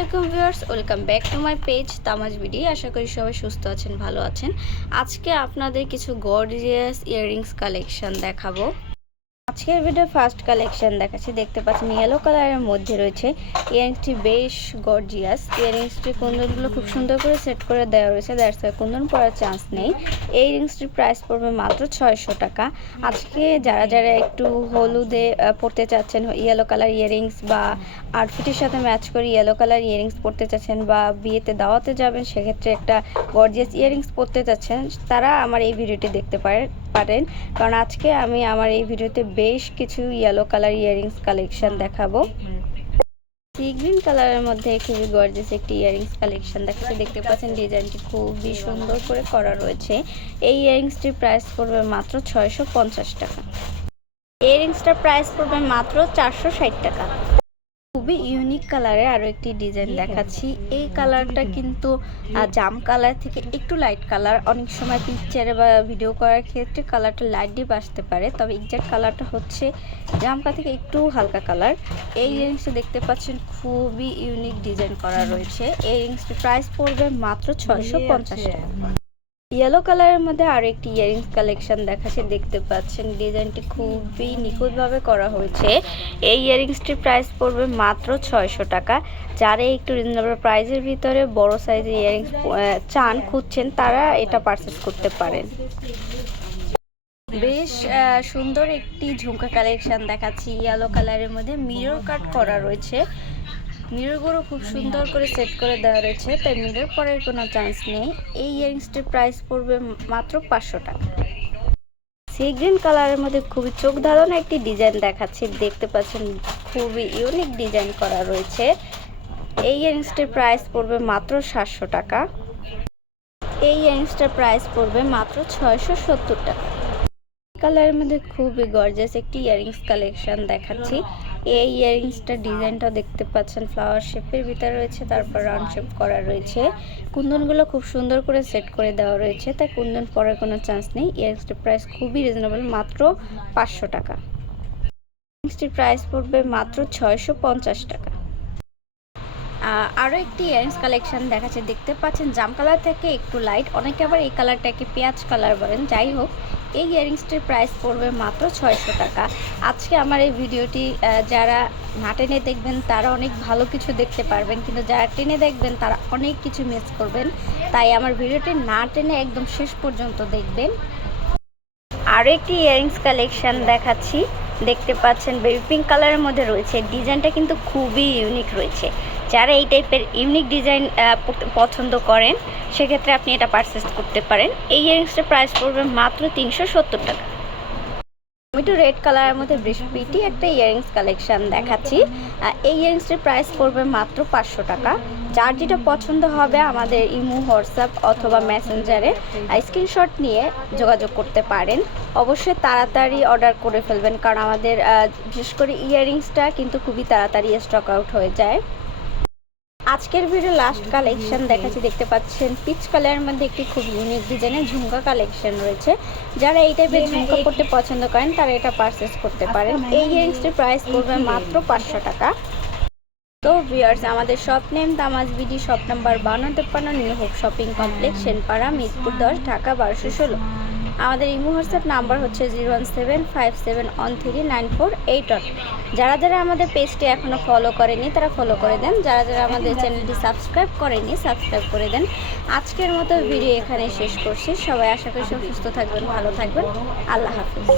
আলাইকুম viewers, welcome back to my page Tamaj BD. আশা করি সবাই সুস্থ আছেন, ভালো আছেন। আজকে আপনাদের কিছু গর্জিয়াস ইয়াররিংস কালেকশন দেখাবো। আজকের ভিডিও ফার্স্ট কালেকশন দেখাচ্ছি। দেখতে পাচ্ছেন ইয়েলো কালারের মধ্যে রয়েছে ইয়ারিংসটি বেশ গর্জিয়াস ইয়ারিংসটি কুন্দনগুলো খুব সুন্দর করে সেট করে দেওয়া রয়েছে। দ্যাটস কুন্দন পরার চান্স নেই। এই রিংসটির প্রাইস পড়বে মাত্র ছয়শো টাকা। আজকে যারা যারা একটু হলুদে পড়তে চাচ্ছেন ইয়েলো কালার ইয়ারিংস বা আউটফিটের সাথে ম্যাচ করে ইয়েলো কালার ইয়ারিংস পরতে চাচ্ছেন বা বিয়েতে দাওয়াতে যাবেন, সেক্ষেত্রে একটা গর্জিয়াস ইয়ারিংস পরতে চাচ্ছেন, তারা আমার এই ভিডিওটি দেখতে পারে পারেন। কারণ আজকে আমি আমার এই ভিডিওতে বেশ কিছু ইয়েলো কালার ইয়ারিংস কালেকশন দেখাবো। গ্রিন কালারের মধ্যে খুবই গর্জিয়াস একটি ইয়ারিংস কালেকশন দেখাচ্ছি। দেখতে পাচ্ছেন ডিজাইনটি খুবই সুন্দর করে করা রয়েছে। এই ইয়ারিংসটির প্রাইস পড়বে মাত্র ছয়শো পঞ্চাশ টাকা। ইয়ারিংসটার প্রাইস পড়বে মাত্র চারশো ষাট টাকা। খুবই ইউনিক কালারের আরও একটি ডিজাইন দেখাচ্ছি। এই কালারটা কিন্তু জাম কালার থেকে একটু লাইট কালার অনেক সময় পিকচারে বা ভিডিও করার ক্ষেত্রে কালারটা লাইট ডিপ আসতে পারে তবে এক্সাক্ট কালারটা হচ্ছে জামকা থেকে একটু হালকা কালার এই রিংসটা দেখতে পাচ্ছেন খুবই ইউনিক ডিজাইন করা রয়েছে। এই রিংসটির প্রাইস পড়বে মাত্র ছয়শো পঞ্চাশ টাকা। ইয়েলো কালারের মধ্যে আরও একটি ইয়ারিংস কালেকশন দেখাচ্ছে, দেখতে পাচ্ছেন। ডিজাইনটি খুবই নিখুঁতভাবে করা হয়েছে। এই ইয়ারিংসটির প্রাইস পড়বে মাত্র ছয়শো টাকা। যারা একটু রিজনেবল প্রাইসের ভিতরে বড় সাইজের ইয়ারিংস চান, খুঁজছেন, তারা এটা পারচেস করতে পারেন। বেশ সুন্দর একটি ঝুমকা কালেকশন দেখাচ্ছি। ইয়েলো কালারের মধ্যে মিরর কাট করা রয়েছে। মিররগুলো খুব সুন্দর করে সেট করে দেওয়া রয়েছে তাই মিরর পরার কোনো চান্স নেই। এই ইয়ারিংসটির প্রাইস পড়বে মাত্র পাঁচশো টাকা। সি গ্রিন কালারের মধ্যে খুবই চোখ ধারণা একটি ডিজাইন দেখাচ্ছি। দেখতে পাচ্ছেন, খুবই ইউনিক ডিজাইন করা রয়েছে। এই ইয়ারিংসটির প্রাইস পড়বে মাত্র সাতশো টাকা। এই ইয়ারিংসটার প্রাইস পড়বে মাত্র ছয়শো সত্তর টাকা। কালারের মধ্যে খুবই গর্জিয়াস একটি ইয়ারিংস কালেকশন দেখাচ্ছি। এই ইয়ারিংসটা ডিজাইনটা দেখতে পাচ্ছেন ফ্লাওয়ার শেপের ভিতরে রয়েছে, তারপর রাউন্ড শেপ করা রয়েছে। কুন্দনগুলো খুব সুন্দর করে সেট করে দেওয়া রয়েছে, তাই কুন্দন পরার কোনো চান্স নেই। ইয়ারিংসটির প্রাইস খুবই রিজনেবল মাত্র পাঁচশো টাকা। ইয়ারিংসটির প্রাইস পড়বে মাত্র ছয়শো পঞ্চাশ টাকা। আরও একটি ইয়ারিংস কালেকশন দেখাচ্ছে। দেখতে পাচ্ছেন, জাম কালার থেকে একটু লাইট অনেকে আবার এই কালারটাকে পেঁয়াজ কালার বলেন। যাই হোক, এই ইয়ারিংসটির প্রাইস পড়বে মাত্র ছয়শো টাকা। আজকে আমার এই ভিডিওটি যারা না টেনে দেখবেন, তারা অনেক ভালো কিছু দেখতে পারবেন। কিন্তু যারা টেনে দেখবেন, তারা অনেক কিছু মিস করবেন। তাই আমার ভিডিওটি না টেনে একদম শেষ পর্যন্ত দেখবেন। আরও একটি ইয়ারিংস কালেকশন দেখাচ্ছি। দেখতে পাচ্ছেন বেবি পিঙ্ক কালারের মধ্যে রয়েছে। ডিজাইনটা কিন্তু খুবই ইউনিক রয়েছে। যারা এই টাইপের ইউনিক ডিজাইন পছন্দ করেন, সেক্ষেত্রে আপনি এটা পারচেস করতে পারেন। এই ইয়ারিংসটার প্রাইস পড়বে মাত্র তিনশো সত্তর টাকা। আমি একটু রেড কালারের মধ্যে বৃষ্টি একটা ইয়ারিংস কালেকশন দেখাচ্ছি। এই ইয়ারিংসটির প্রাইস পড়বে মাত্র পাঁচশো টাকা। যার যেটা পছন্দ হবে আমাদের ইমো, হোয়াটসঅ্যাপ অথবা মেসেঞ্জারে স্ক্রিনশট নিয়ে যোগাযোগ করতে পারেন। অবশ্যই তাড়াতাড়ি অর্ডার করে ফেলবেন, কারণ আমাদের বিশেষ করে ইয়ারিংসটা কিন্তু খুবই তাড়াতাড়ি স্টক আউট হয়ে যায়। আজকের ভিডিও লাস্ট কালেকশন দেখাচ্ছি দেখতে পাচ্ছেন পিচ কালারের মধ্যে একটি খুব ইউনিক ডিজাইনের ঝুমকা কালেকশন রয়েছে। যারা এই টাইপের ঝুমকা করতে পছন্দ করেন তারা এটা পারচেস করতে পারেন। এই ইয়ারিংসটির প্রাইস পড়বে মাত্র পাঁচশো টাকা। তো ভিউয়ার্স আমাদের shop name Tamaj BD shop number বান্ন তেপ্পান্ন new hope shopping complex Senpara Mirpur দশ ঢাকা বারোশো ষোলো। আমাদের ইমো হোয়াটসঅ্যাপ নাম্বার হচ্ছে zero one seven five seven one three nine four eight one. যারা যারা আমাদের পেজটি এখনও ফলো করেনি, তারা ফলো করে দেন। যারা যারা আমাদের চ্যানেলটি সাবস্ক্রাইব করেনি, সাবস্ক্রাইব করে দেন। আজকের মতো ভিডিও এখানে শেষ করছি। সবাই আশা করি সুস্থ থাকবেন, ভালো থাকবেন। আল্লাহ হাফিজ।